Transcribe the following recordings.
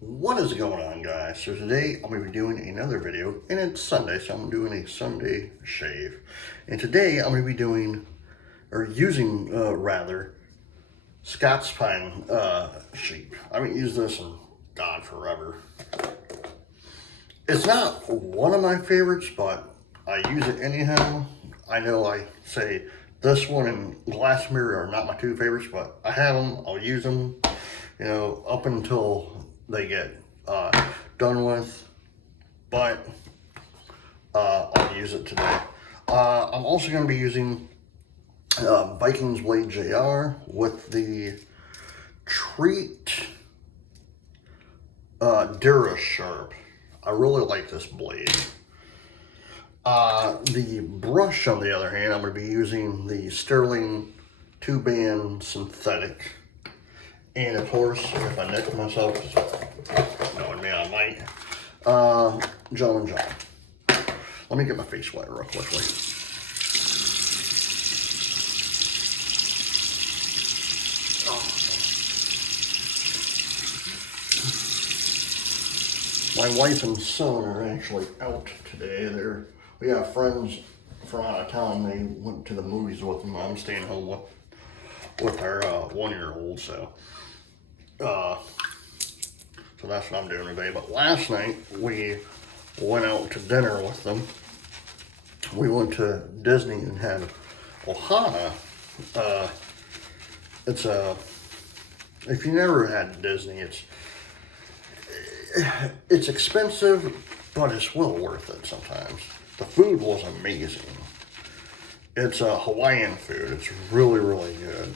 What is going on, guys? So today I'm going to be doing another video, and it's Sunday, so I'm doing a Sunday shave. And today I'm going to be doing, or using, Scots pine sheep. I haven't used this in, God, forever. It's not one of my favorites, but I use it anyhow. I know I say this one and glass mirror are not my two favorites, but I have them, I'll use them, up until they get done with, but I'll use it today. I'm also going to be using Vikings Blade JR with the Treat Dura Sharp. I really like this blade. The brush, on the other hand, I'm going to be using the Stirling 2-band synthetic. And of course, if I nick myself, knowing me, I might. John and John. Let me get my face wet real quickly. My wife and son are actually out today. We have friends from out of town. They went to the movies with them. I'm staying home with our 1-year-old, so that's what I'm doing today. But last night we went out to dinner with them. We went to Disney and had Ohana. If you never had Disney, it's expensive, but it's well worth it sometimes. The food was amazing. It's Hawaiian food. It's really, really good.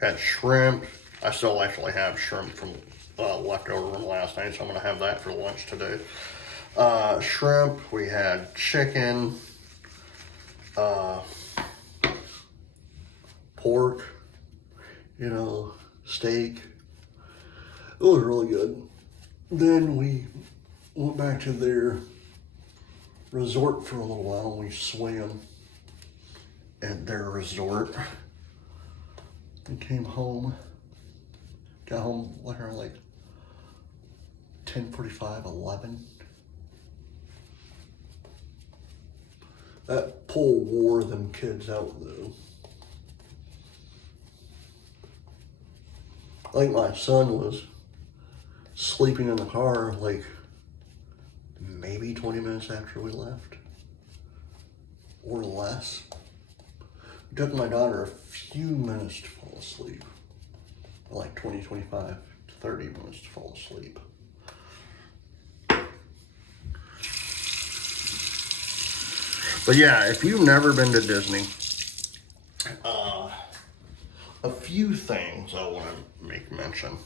Had shrimp. I still actually have shrimp from leftover from last night, so I'm going to have that for lunch today. Shrimp. We had chicken, pork, steak. It was really good. Then we went back to their resort for a little while. We swam at their resort and came home. Got home around like 10:45, 11. That pool wore them kids out though. I think my son was sleeping in the car like maybe 20 minutes after we left, or less. It took my daughter a few minutes to fall asleep, like 20, 25, 30 minutes to fall asleep. But yeah, if you've never been to Disney, a few things I want to make mention.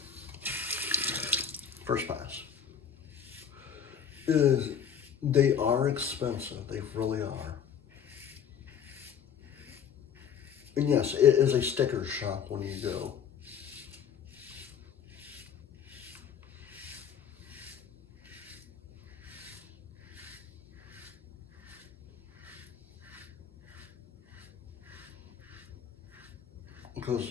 First pass is they are expensive. They really are. And yes, it is a sticker shop when you go. Because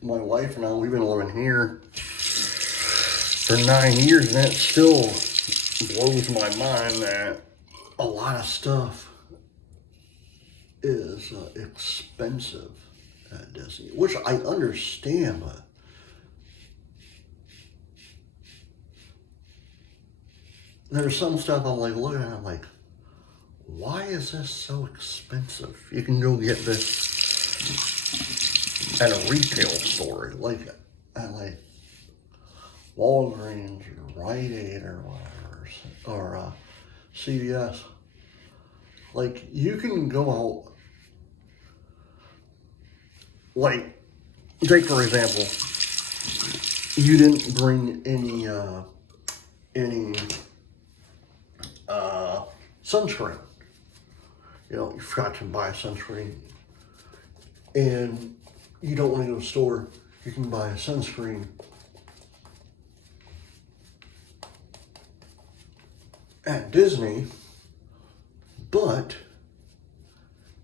my wife and I, we've been living here for 9 years, and it still blows my mind that a lot of stuff is expensive at Disney, which I understand, but there's some stuff I'm like looking at, I'm like, why is this so expensive? You can go get this at a retail store, like at Walgreens or Rite Aid or whatever, or CVS. Like, you can go out, like, take for example, you didn't bring any sunscreen. You forgot to buy sunscreen, and you don't want to go to the store. You can buy a sunscreen at Disney, but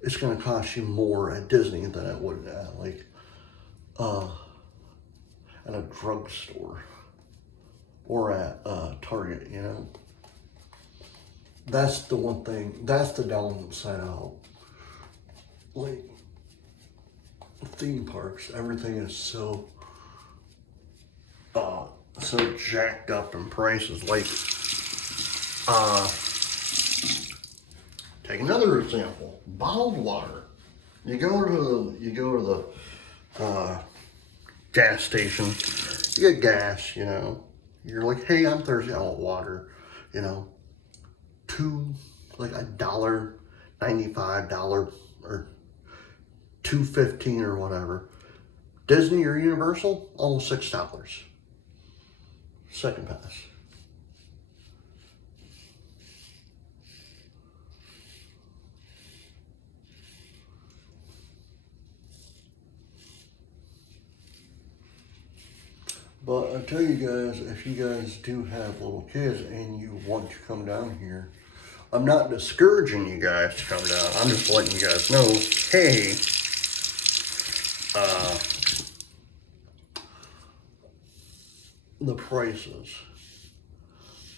it's going to cost you more at Disney than it would at a drugstore. or at Target, you know. That's the one thing, that's the downside out. Like, theme parks, everything is so jacked up in prices. Like, take another example, bottled water. You go to the gas station, you get gas, you know. You're like, hey, I'm thirsty, I want water, you know. Like $1.95 or $2.15 or whatever. Disney or Universal, almost $6. Second pass. But I tell you guys, if you guys do have little kids and you want to come down here, I'm not discouraging you guys to come down. I'm just letting you guys know, hey, the prices.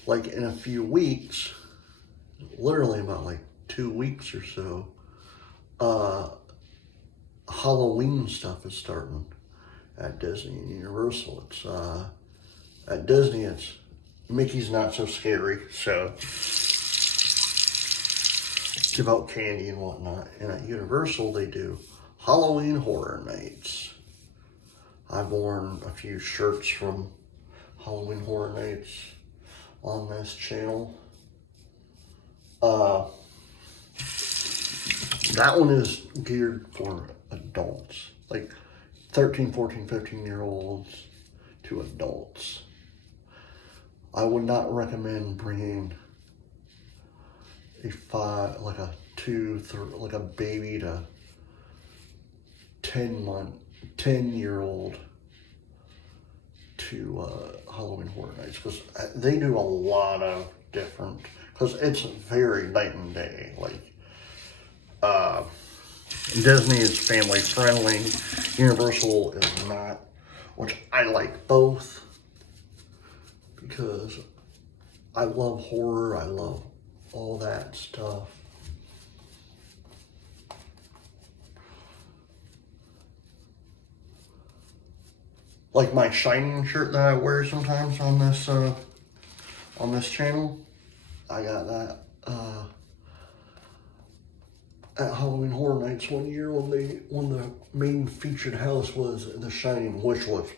Like in a few weeks, literally about like 2 weeks or so, Halloween stuff is starting at Disney and Universal. It's at Disney, it's Mickey's Not So Scary, so give out candy and whatnot. And at Universal, they do Halloween Horror Nights. I've worn a few shirts from Halloween Horror Nights on this channel. That one is geared for adults, like 13, 14, 15-year-olds to adults. I would not recommend bringing like a baby to 10-year-old to Halloween Horror Nights, because they do a lot of different, because it's very night and day. Like, Disney is family friendly, Universal is not, which I like both, because I love horror, I love all that stuff. Like my Shining shirt that I wear sometimes on this channel, I got that at Halloween Horror Nights one year when the main featured house was The Shining, which was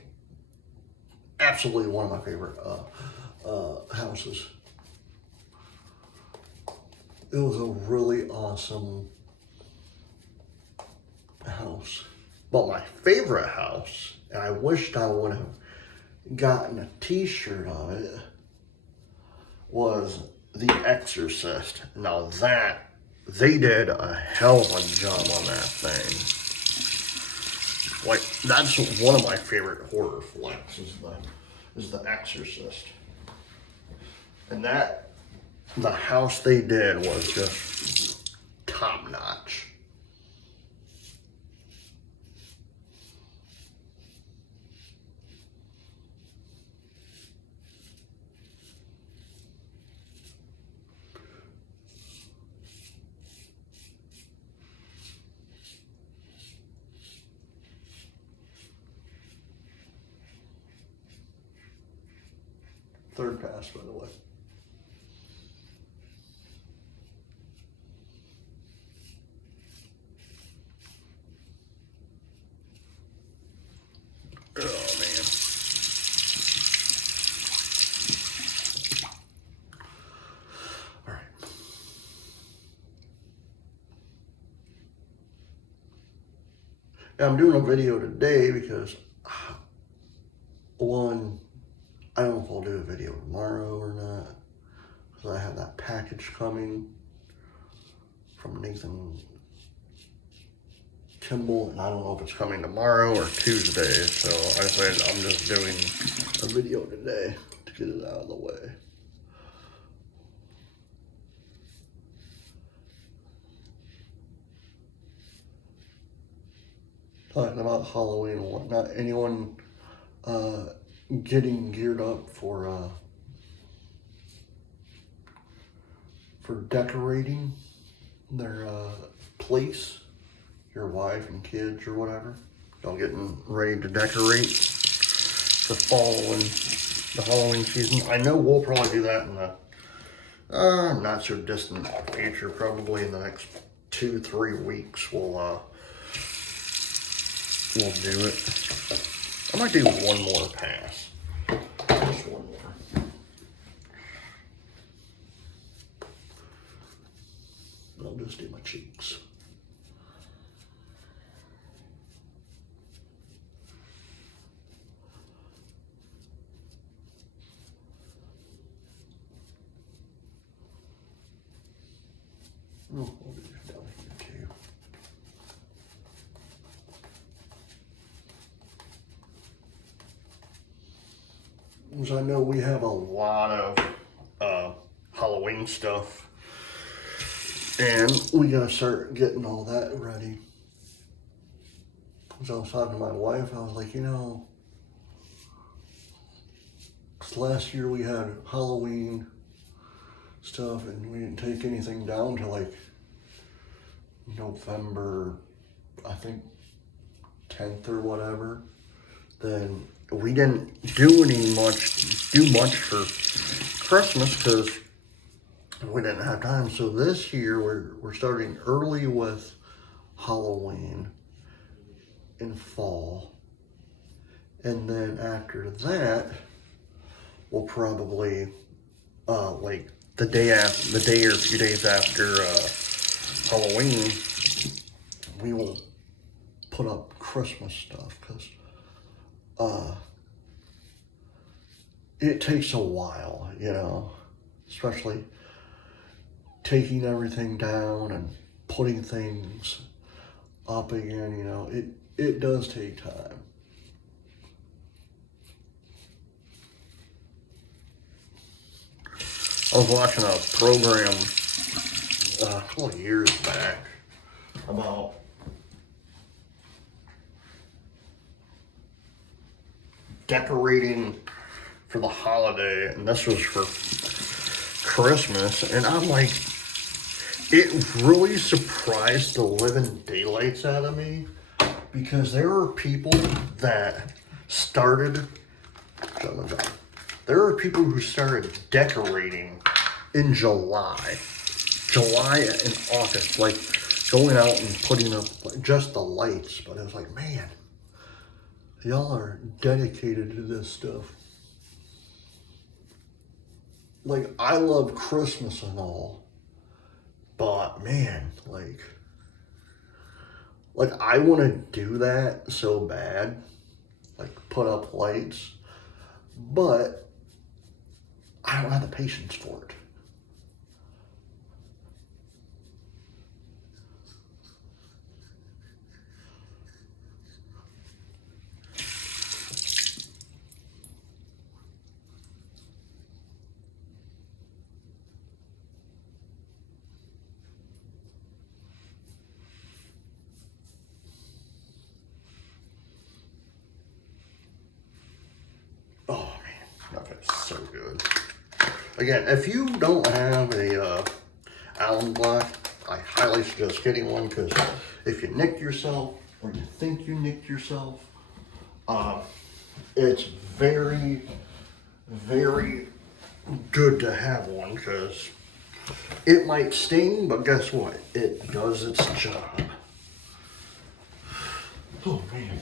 absolutely one of my favorite houses. It was a really awesome house. But my favorite house, and I wished I would have gotten a t-shirt of it, was The Exorcist. Now that, they did a hell of a job on that thing. Like, that's one of my favorite horror flicks, is The Exorcist. And the house they did was just top notch. Third pass, by the way. Oh, man. All right. Yeah, I'm doing a video today because, one, I don't know if I'll do a video tomorrow or not, because I have that package coming from Nathan Kimball, and I don't know if it's coming tomorrow or Tuesday, so I said I'm just doing a video today to get it out of the way. Talking about Halloween and whatnot, anyone getting geared up for for decorating their place, your wife and kids or whatever. Y'all getting ready to decorate for fall and the Halloween season. I know we'll probably do that in the not so distant future, probably in the next 2-3 weeks. We'll do it. I might do one more pass. Just one more. I'll just do my cheeks. Oh, I'll do this down here too. Because I know we have a lot of Halloween stuff, and we gotta start getting all that ready. As I was talking to my wife, I was like, you know, 'cause last year we had Halloween stuff and we didn't take anything down till like November, I think 10th or whatever. Then we didn't do much for Christmas because we didn't have time. So this year we're starting early with Halloween in fall, and then after that we'll probably like the day or a few days after Halloween, we will put up Christmas stuff because it takes a while, you know, especially taking everything down and putting things up again, you know, it does take time. I was watching a program a couple of years back about decorating for the holiday, and this was for Christmas, and I'm like, it really surprised the living daylights out of me, because there are people that started, there are people who started decorating in July and August, like going out and putting up just the lights. But it was like, man, y'all are dedicated to this stuff. Like, I love Christmas and all, but man, like I want to do that so bad, like put up lights, but I don't have the patience for it. Oh man, that feels so good. Again, if you don't have a Allen block, I highly suggest getting one, because if you nicked yourself or you think you nicked yourself, it's very, very good to have one, because it might sting, but guess what? It does its job. Oh man.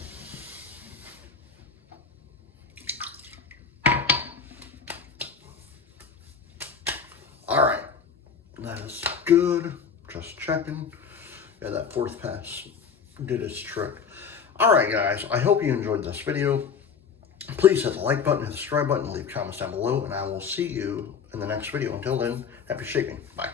All right, that is good. Just checking. Yeah, that fourth pass did its trick. All right, guys, I hope you enjoyed this video. Please hit the like button, hit the subscribe button, leave comments down below, and I will see you in the next video. Until then, happy shaping. Bye.